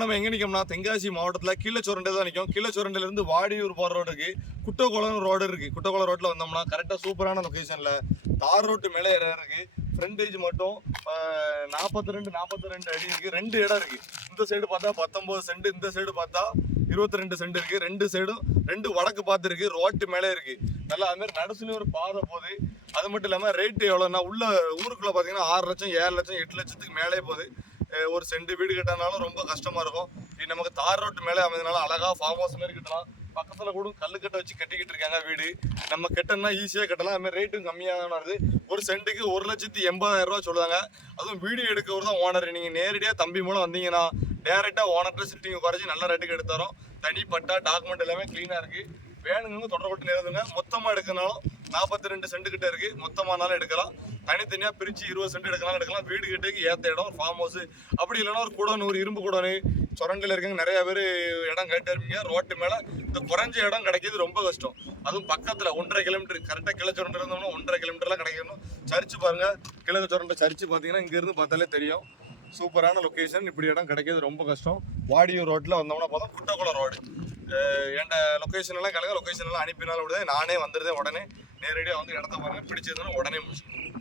நம்ம எங்க நிக்கோம்னா தென்காசி மாவட்டத்துல கீழச்சுரண்டை தான் நிற்கும். கீழச்சுரண்டையில இருந்து வாடியூர் போற ரோடு இருக்கு, குட்டகுளம் ரோடு இருக்கு. குட்டகுளம் ரோட்ல வந்தோம்னா கரெக்டா சூப்பரான லொகேஷன்ல தார் ரோட்டு மேலே இருக்கு. ஃப்ரண்டேஜ் மட்டும் 42 அடி இருக்கு. 2 இடம் இருக்கு. இந்த சைடு பார்த்தா 19 சென்ட், இந்த சைடு பார்த்தா 22 சென்ட் இருக்கு. 2 சைடும் 2 வடக்கு பார்த்து இருக்கு. ரோட்டு மேலே இருக்கு. நல்லா அது மாதிரி நடுசுல ஒரு பாதை போகுது. அது மட்டும் இல்லாம ரேட்டு எவ்வளோன்னா உள்ள ஊருக்குள்ள பாத்தீங்கன்னா 6 லட்சம் 7 லட்சம் 8 லட்சத்துக்கு மேலே போகுது. ஒரு சென்ட் வீடு கட்டினாலும் ரொம்ப கஷ்டமா இருக்கும். இது நமக்கு தார் ரோட்டு மேலே அமைந்தனால அழகா ஃபார்ம் ஹவுஸ் மாதிரி கட்டலாம். பக்கத்துல கூட கல்லுக்கட்டை வச்சு கட்டிக்கிட்டு இருக்காங்க வீடு. நம்ம கட்டணும்னா ஈஸியா கட்டலாம். அது மாதிரி ரேட்டும் கம்மியாக தான் வருது. ஒரு சென்ட்டுக்கு 1,80,000 ரூபா சொல்லுவாங்க. அதுவும் வீடியோ எடுக்கிறவர் தான் ஓனர். நீங்க நேரடியா தம்பி மூலம் வந்தீங்கன்னா டேரக்டா ஓனர்கிட்ட சிட்டிங் குறைச்சி நல்ல ரேட்டுக்கு எடுத்தாரோம். தனி பட்டா டாக்குமெண்ட் எல்லாமே கிளீனா இருக்கு. வேணுங்க தொடர்பட்டு நேருதுங்க. மொத்தமா எடுக்கனாலும் 42 சென்ட் கிட்ட இருக்கு. மொத்தமானாலும் எடுக்கலாம். தனித்தனியா பிரிச்சு 20 சென்ட் எடுக்கலாம். வீடு கிட்டக்கு ஏத்த இடம் ஃபார்ம் ஹவுஸ். அப்படி இல்லைன்னா ஒரு குடோன், ஒரு இரும்பு குடோனு சுரண்டில் இருக்காங்க. நிறைய பேர் இடம் கேட்டு இருப்பீங்க. ரோட்டு மேல இந்த குறைஞ்ச இடம் கிடைக்கிறது ரொம்ப கஷ்டம். அதுவும் பக்கத்துல 1.5 கிலோமீட்டர் கரெக்டா கிழச்சுரண்டை இருந்தோம்னா 1.5 கிலோமீட்டர்லாம் கிடைக்கணும். சர்ச்சு பாருங்க, கிழச்சுரண்டை சர்ச்சு பாத்தீங்கன்னா இங்க இருந்து பார்த்தாலே தெரியும். சூப்பரான லொக்கேஷன். இப்படி இடம் கிடைக்கிறது ரொம்ப கஷ்டம். வாடியூர் ரோட்ல வந்தோம்னா பார்த்தா குட்டகுளம் ரோடு. என் லொக்கேஷன் எல்லாம் கிளங்க லொக்கேஷன் எல்லாம் அனுப்பினாலும் விடுதேன். நானே வந்துடுதேன். உடனே நேரடியாக வந்து இடத்த பாருங்க, பிடிச்சதுன்னா உடனே முடிச்சுக்கணும்.